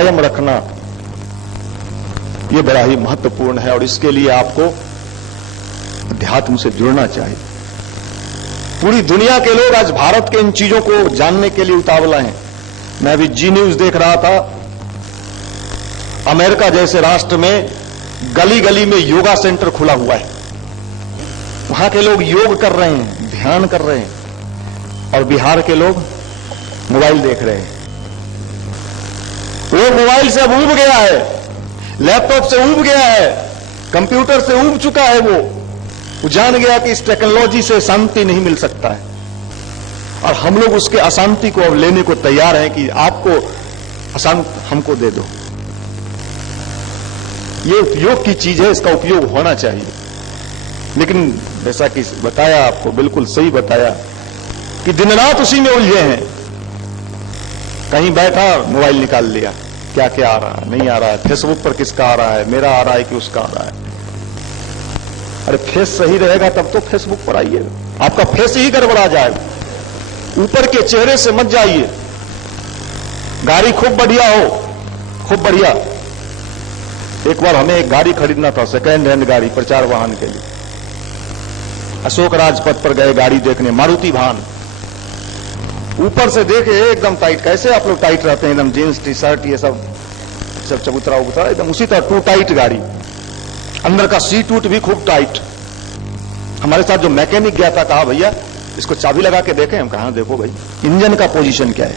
कायम रखना यह बड़ा ही महत्वपूर्ण है और इसके लिए आपको अध्यात्म से जुड़ना चाहिए। पूरी दुनिया के लोग आज भारत के इन चीजों को जानने के लिए उतावला हैं। मैं अभी जी न्यूज देख रहा था, अमेरिका जैसे राष्ट्र में गली गली में योगा सेंटर खुला हुआ है। वहां के लोग योग कर रहे हैं, ध्यान कर रहे हैं, और बिहार के लोग मोबाइल देख रहे हैं। वो मोबाइल से अब ऊब गया है, लैपटॉप से ऊब गया है, कंप्यूटर से ऊब चुका है। वो जान गया कि इस टेक्नोलॉजी से शांति नहीं मिल सकता है, और हम लोग उसके अशांति को अब लेने को तैयार हैं कि आपको अशांत हमको दे दो। ये उपयोग की चीज है, इसका उपयोग होना चाहिए। लेकिन जैसा कि बताया, आपको बिल्कुल सही बताया कि दिन रात उसी में उलझे हैं। कहीं बैठा मोबाइल निकाल लिया, क्या क्या आ रहा है, नहीं आ रहा है, फेसबुक पर किसका आ रहा है, मेरा आ रहा है कि उसका आ रहा है। अरे फेस सही रहेगा तब तो फेसबुक पर आइए, आपका फेस ही गड़बड़ा जाएगा। ऊपर के चेहरे से मत जाइए। गाड़ी खूब बढ़िया हो, खूब बढ़िया। एक बार हमें एक गाड़ी खरीदना था, सेकेंड हैंड गाड़ी, प्रचार वाहन के लिए। अशोक राजपथ पर गए गाड़ी देखने, मारुति वाहन। ऊपर से देखे एकदम टाइट। कैसे आप लोग टाइट रहते हैं, एकदम जींस टी शर्ट ये सब चबूतरा उबूतरा एकदम उसी तरह, टू टाइट गाड़ी। अंदर का सीट वूट भी खूब टाइट। हमारे साथ जो मैकेनिक गया था, कहा भैया इसको चाबी लगा के देखें। हम कहा देखो भाई इंजन का पोजीशन क्या है।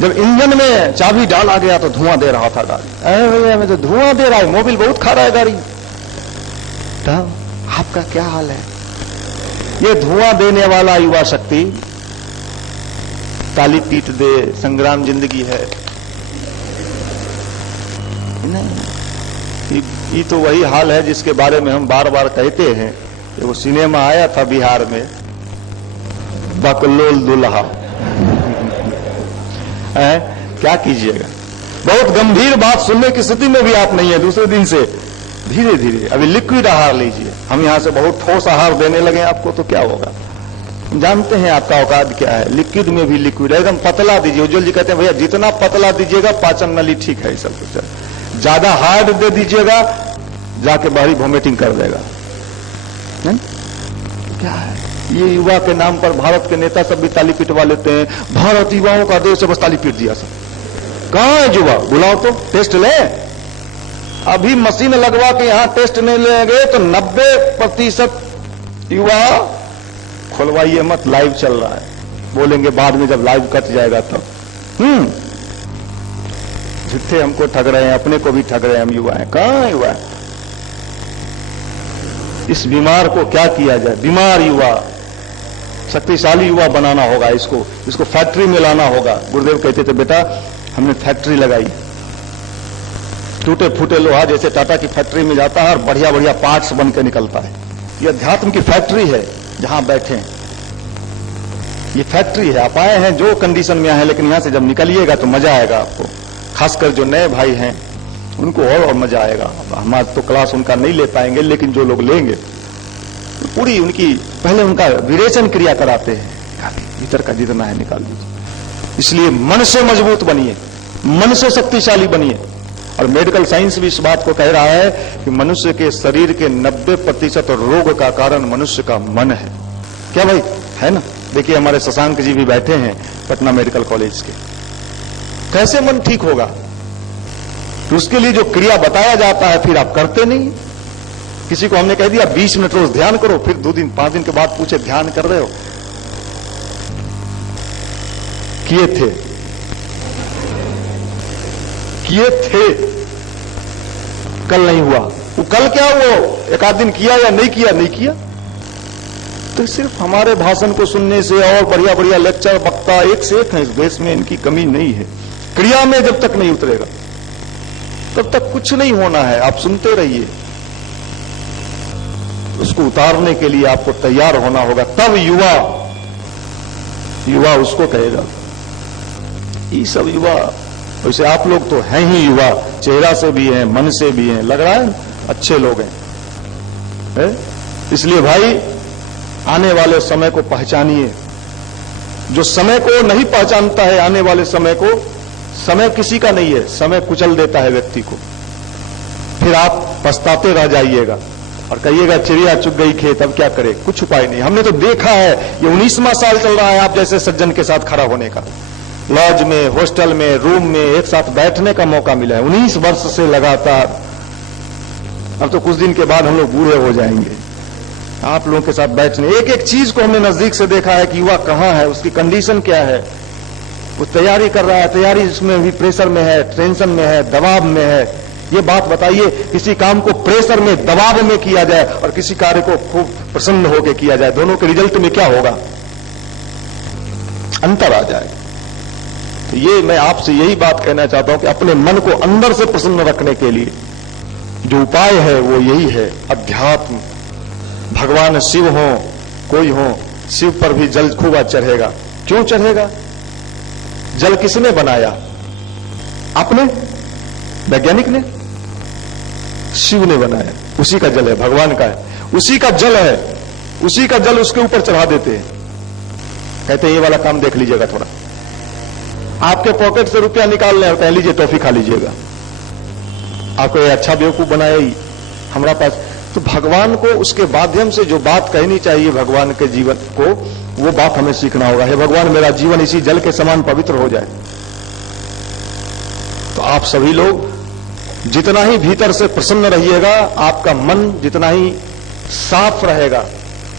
जब इंजन में चाबी डाला गया तो धुआं दे रहा था गाड़ी। अरे भैया मैं तो धुआं दे रहा है, मोबिल बहुत खा रहा है गाड़ी। तब आपका क्या हाल है? ये धुआं देने वाला युवा शक्ति ताली पीट दे, संग्राम जिंदगी है नहीं। ये तो वही हाल है जिसके बारे में हम बार बार कहते हैं। वो सिनेमा आया था बिहार में, बकलोल दुल्हा। क्या कीजिएगा, बहुत गंभीर बात सुनने की स्थिति में भी आप नहीं है। दूसरे दिन से धीरे धीरे अभी लिक्विड आहार लीजिए। हम यहां से बहुत ठोस आहार देने लगे आपको तो क्या होगा, जानते हैं आपका औकात क्या है। लिक्विड में भी लिक्विड एकदम पतला दीजिए। उज्जवल जी कहते हैं भैया जितना पतला दीजिएगा पाचन नली ठीक है, सब कुछ। ज्यादा हार्ड दे दीजिएगा, जाके बाहरी वॉमिटिंग कर देगा। क्या है ये, युवा के नाम पर भारत के नेता सब भी ताली पीटवा लेते हैं। भारत युवाओं का देश है, बस ताली पीट दिया सब। कहां है युवा, बुलाओ तो टेस्ट ले। अभी मशीन लगवा के यहां टेस्ट नहीं लेंगे तो 90% युवा खुलवाइए मत, लाइव चल रहा है। बोलेंगे बाद में जब लाइव कट जाएगा तब। झूठे हमको ठग रहे हैं, अपने को भी ठग रहे हैं हम युवा हैं। कहां युवा है? इस बीमार को क्या किया जाए? बीमार युवा, शक्तिशाली युवा बनाना होगा। इसको फैक्ट्री में लाना होगा। गुरुदेव कहते थे बेटा हमने फैक्ट्री लगाई, टूटे फूटे लोहा जैसे टाटा की फैक्ट्री में जाता है और बढ़िया बढ़िया पार्ट्स बन के निकलता है। ये अध्यात्म की फैक्ट्री है जहां बैठे हैं। ये फैक्ट्री है, आप आए हैं जो कंडीशन में आए हैं, लेकिन यहां से जब निकलिएगा तो मजा आएगा आपको। खासकर जो नए भाई हैं उनको और मजा आएगा। हमारा तो क्लास उनका नहीं ले पाएंगे, लेकिन जो लोग लेंगे तो पूरी उनकी पहले उनका विरेचन क्रिया कराते हैं। भीतर का जितना है निकाल दीजिए। इसलिए मन से मजबूत बनिए, मन से शक्तिशाली बनिए। और मेडिकल साइंस भी इस बात को कह रहा है कि मनुष्य के शरीर के 90% रोग का कारण मनुष्य का मन है। क्या भाई है ना? देखिए हमारे शशांक जी भी बैठे हैं पटना मेडिकल कॉलेज के। कैसे मन ठीक होगा? तो उसके लिए जो क्रिया बताया जाता है फिर आप करते नहीं। किसी को हमने कह दिया 20 मिनट रोज ध्यान करो, फिर 2 दिन 5 दिन के बाद पूछे ध्यान कर रहे हो? किए थे, कल नहीं हुआ। वो कल क्या हुआ, एक आध दिन किया या नहीं किया। तो सिर्फ हमारे भाषण को सुनने से और बढ़िया बढ़िया लेक्चर वक्ता एक से एक है इस देश में, इनकी कमी नहीं है। क्रिया में जब तक नहीं उतरेगा तब तक कुछ नहीं होना है। आप सुनते रहिए, उसको उतारने के लिए आपको तैयार होना होगा। तब युवा उसको कहेगा। ये सब युवा, वैसे आप लोग तो हैं ही युवा, चेहरा से भी हैं, मन से भी हैं, लग रहा है अच्छे लोग हैं। इसलिए भाई आने वाले समय को पहचानिए। जो समय को नहीं पहचानता है, आने वाले समय को, समय किसी का नहीं है, समय कुचल देता है व्यक्ति को, फिर आप पछताते रह जाइएगा और कहिएगा चिड़िया चुग गई खेत, अब क्या करे, कुछ उपाय नहीं। हमने तो देखा है, ये 19वां साल चल रहा है आप जैसे सज्जन के साथ खड़ा होने का। लॉज में, हॉस्टल में, रूम में एक साथ बैठने का मौका मिला है 19 वर्ष से लगातार। अब तो कुछ दिन के बाद हम लोग बूढ़े हो जाएंगे आप लोगों के साथ बैठने। एक एक चीज को हमने नजदीक से देखा है कि युवा कहां है, उसकी कंडीशन क्या है, वो तैयारी कर रहा है, तैयारी उसमें भी प्रेशर में है, टेंशन में है, दबाव में है। ये बात बताइए, किसी काम को प्रेशर में, दबाव में किया जाए और किसी कार्य को खूब प्रसन्न होकर किया जाए, दोनों के रिजल्ट में क्या होगा, अंतर आ जाए। तो ये मैं आपसे यही बात कहना चाहता हूं कि अपने मन को अंदर से प्रसन्न रखने के लिए जो उपाय है वो यही है, अध्यात्म। भगवान शिव हो, कोई हो, शिव पर भी जल खूब चढ़ेगा। क्यों चढ़ेगा? जल किसने बनाया? आपने? वैज्ञानिक ने? शिव ने बनाया, उसी का जल है, भगवान का है, उसी का जल है, उसी का जल उसके ऊपर चढ़ा देते हैं। कहते हैं ये वाला काम देख लीजिएगा, थोड़ा आपके पॉकेट से रुपया निकाल लें और कह लीजिए टॉफी खा लीजिएगा, आपको ये अच्छा बेवकूफ बनाया ही हमारा पास। तो भगवान को उसके माध्यम से जो बात कहनी चाहिए भगवान के जीवन को, वो बात हमें सीखना होगा। हे भगवान, मेरा जीवन इसी जल के समान पवित्र हो जाए। तो आप सभी लोग जितना ही भीतर से प्रसन्न रहिएगा, आपका मन जितना ही साफ रहेगा,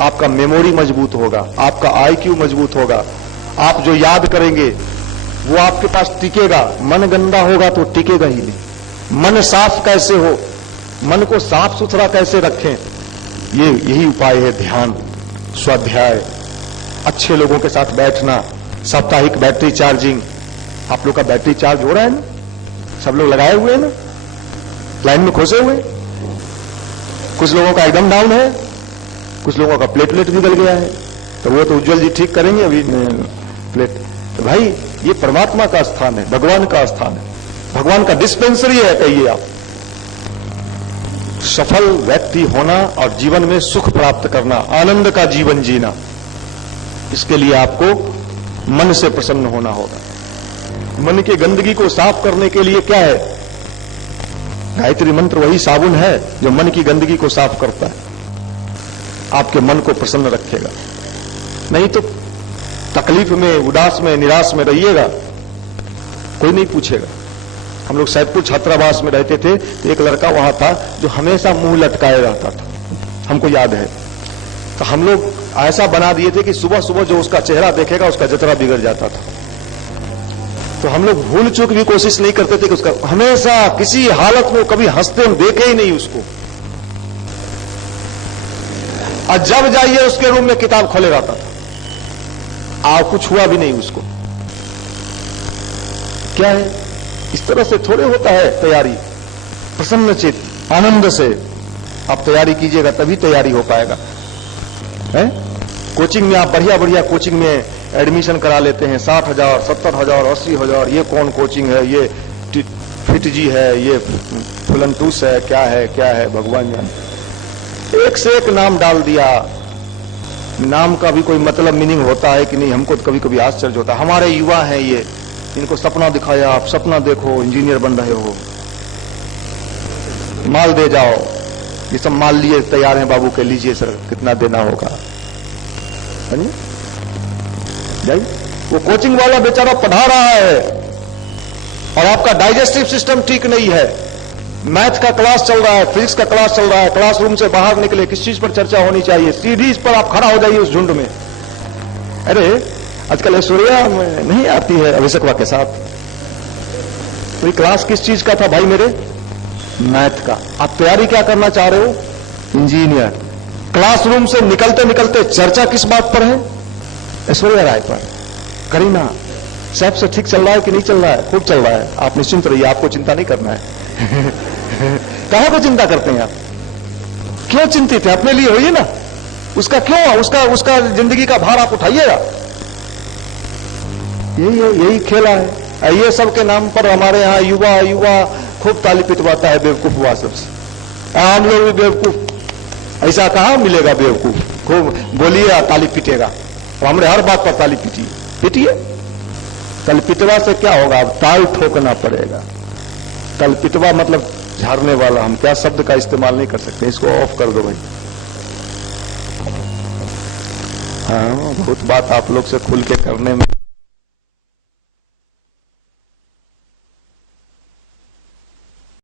आपका मेमोरी मजबूत होगा, आपका आईक्यू मजबूत होगा, आप जो याद करेंगे वो आपके पास टिकेगा। मन गंदा होगा तो टिकेगा ही नहीं। मन साफ कैसे हो, मन को साफ सुथरा कैसे रखें, यही उपाय है ध्यान, स्वाध्याय, अच्छे लोगों के साथ बैठना, साप्ताहिक बैटरी चार्जिंग। आप लोग का बैटरी चार्ज हो रहा है ना? सब लोग लगाए हुए हैं ना, लाइन में खोसे हुए। कुछ लोगों का एकदम डाउन है, कुछ लोगों का प्लेटलेट निकल गया है, तो वो तो उज्जवल जी ठीक करेंगे अभी प्लेट। तो भाई ये परमात्मा का स्थान है, भगवान का स्थान है, भगवान का डिस्पेंसरी है कहिए आप। सफल व्यक्ति होना और जीवन में सुख प्राप्त करना, आनंद का जीवन जीना, इसके लिए आपको मन से प्रसन्न होना होगा। मन की गंदगी को साफ करने के लिए क्या है? गायत्री मंत्र वही साबुन है जो मन की गंदगी को साफ करता है, आपके मन को प्रसन्न रखेगा। नहीं तो तकलीफ में, उदास में, निराश में रहिएगा, कोई नहीं पूछेगा। हम लोग सैदपुर छात्रावास में रहते थे, तो एक लड़का वहां था जो हमेशा मुंह लटकाए रहता था, हमको याद है। तो हम लोग ऐसा बना दिए थे कि सुबह सुबह जो उसका चेहरा देखेगा उसका जतरा बिगड़ जाता था। तो हम लोग भूल चूक भी कोशिश नहीं करते थे कि उसका हमेशा किसी हालत में कभी हंसते हम देखे ही नहीं उसको। और जब जाइए उसके रूम में किताब खोले रहता था, कुछ हुआ भी नहीं उसको। क्या है? इस तरह से थोड़े होता है तैयारी। प्रसन्न चित्त, आनंद से आप तैयारी कीजिएगा, तभी तैयारी हो पाएगा। है? कोचिंग में आप बढ़िया बढ़िया कोचिंग में एडमिशन करा लेते हैं, 60,000, 70,000, 80,000। ये कौन कोचिंग है? ये फिट जी है, ये फुलंटूस है, क्या है भगवान जाने। एक से एक नाम डाल दिया। नाम का भी कोई मतलब मीनिंग होता है कि नहीं, हमको तो कभी कभी आश्चर्य होता है। हमारे युवा हैं ये, इनको सपना दिखाया, आप सपना देखो इंजीनियर बन रहे हो, माल दे जाओ। ये सब माल लिए तैयार हैं बाबू के, लीजिए सर, कितना देना होगा। जाइए, वो कोचिंग वाला बेचारा पढ़ा रहा है और आपका डाइजेस्टिव सिस्टम ठीक नहीं है। मैथ का क्लास चल रहा है, फिजिक्स का क्लास चल रहा है, क्लासरूम से बाहर निकले, किस चीज पर चर्चा होनी चाहिए? सीढ़ी इस पर आप खड़ा हो जाइए उस झुंड में। अरे आजकल ऐश्वर्या नहीं आती है अभिषेकवा के साथ, तो ये क्लास किस चीज का था भाई मेरे? मैथ का। आप तैयारी क्या करना चाह रहे हो? इंजीनियर। क्लासरूम से निकलते निकलते चर्चा किस बात पर है? ऐश्वर्या राय पर। करीना साहब से ठीक चल रहा है कि नहीं चल रहा है? खूब चल रहा है। आप निश्चिंत रहिए, आपको चिंता नहीं करना है। कहां को चिंता करते हैं आप? क्यों चिंतित है? अपने लिए होइए ना। उसका क्यों? उसका जिंदगी का भार आप उठाइएगा। यही खेला है। ये सब के नाम पर हमारे यहाँ युवा खूब ताली पिटवाता है, बेवकूफ हुआ सबसे। हम लोग भी बेवकूफ, ऐसा कहां मिलेगा बेवकूफ? खूब बोलिए ताली पीटेगा, और हमने हर बात पर ताली पीटिए। तलपिटवा से क्या होगा, अब ताल ठोकना पड़ेगा। तलपिटवा मतलब झाड़ने वाला, हम क्या शब्द का इस्तेमाल नहीं कर सकते, इसको ऑफ कर दो भाई। हाँ, बहुत बात आप लोग से खुल के करने में